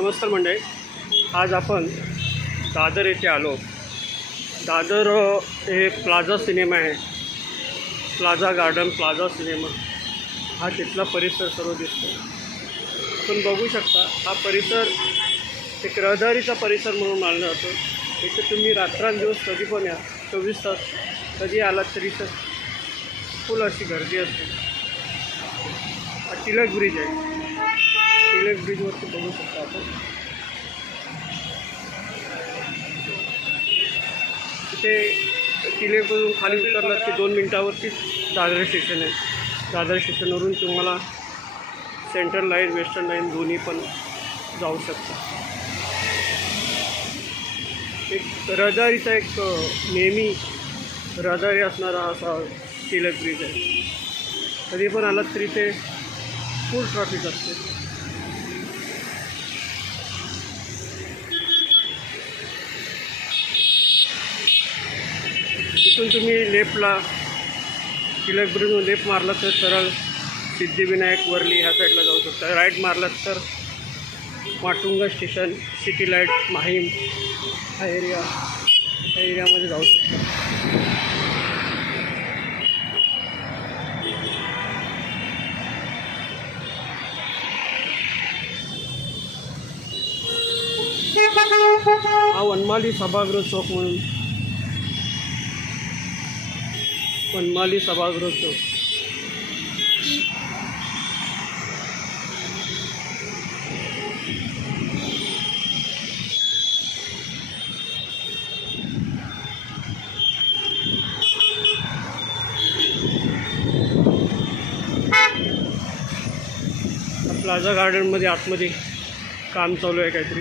नमस्कार मंडळी. आज आपण दादर येथे आलो. दादर हे प्लाझा सिनेमा आहे. Plaza garden plaza cinema. हा तिथला परिसर सर्व दिसतो आपण बघू शकता हा परिसर एक रहदारीचा परिसर म्हणून मानला जातो. इथे तुम्ही रात्रंदिवस कधी पण या चोवीस तास कधी आलात तरी तर फुल अशी गर्दी असते. हा टिळक ब्रिज आहे. टिळक ब्रिजवरती बघू शकता आपण. तिथे टिळकवरून खाली उतरलात की दोन मिनटावरतीच दादर स्टेशन आहे. दादर स्टेशनवरून तुम्हाला सेंट्रल लाईन वेस्टर्न लाईन दोन्ही पण जाऊ शकता. एक रहदारीचा एक नेहमी रहदारी असणारा असा टिलक ब्रिज आहे. कधी पण आलात तरी ते फुल ट्रॅफिक असते. इथून तुम्ही लेफ्टला तिलक ब्रिजून लेफ्ट मारला तर सरळ सिद्धिविनायक वरली ह्या साईडला जाऊ शकता. राईट मारलात तर Matunga station city light Mahim हा एरिया ह्या एरियामध्ये जाऊ शकता. हा वनमाली सभागृह चौक म्हणून पन्माली सभागृह चौक प्लाझा गार्डनमध्ये आतमध्ये काम चालू आहे काहीतरी.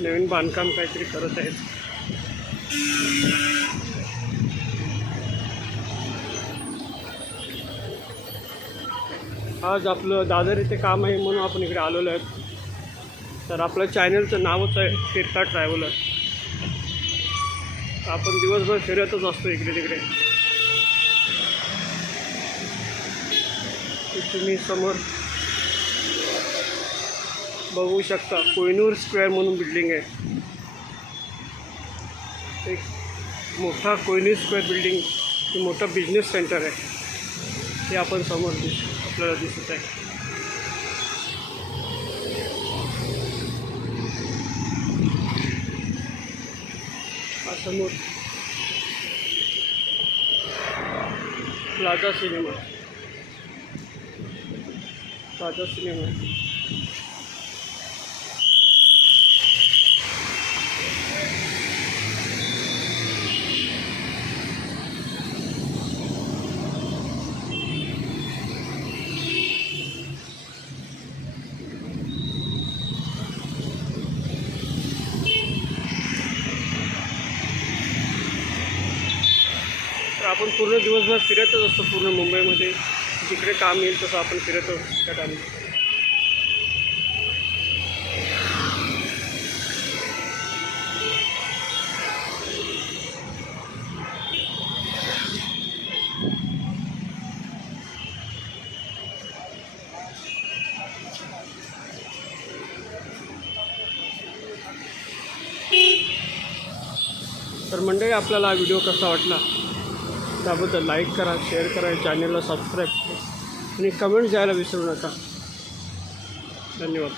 नवीन बांधकाम काहीतरी करत आहेत. आज आपलं दादर इथे काम आहे म्हणून आपण इकडे आलेलो आहे तर आपलं चॅनलचं नावच आहे फिरता ट्रॅव्हलर आपण दिवसभर फिरतच असतो इकडे तिकडे. तुम्ही समोर बघू शकता कोयनूर स्क्वेअर म्हणून बिल्डिंग आहे. एक मोठा कोयनूर स्क्वेअर बिल्डिंग मोठा मोठं बिझनेस सेंटर आहे. ते आपण समोर दिसतो. आहे हा समोर प्लाझा सिनेमा प्लाझा सिनेमा तर आपण पूर्ण दिवसभर फिरतच असतो पूर्ण मुंबईमध्ये. जिकडे काम येईल तसं आपण फिरतो त्या टायमी तर मंडळी आपल्याला हा व्हिडिओ कसा वाटला? त्याबद्दल लाईक करा शेअर करा चॅनलला सबस्क्राईब करा. आणि कमेंट द्यायला विसरू नका. धन्यवाद.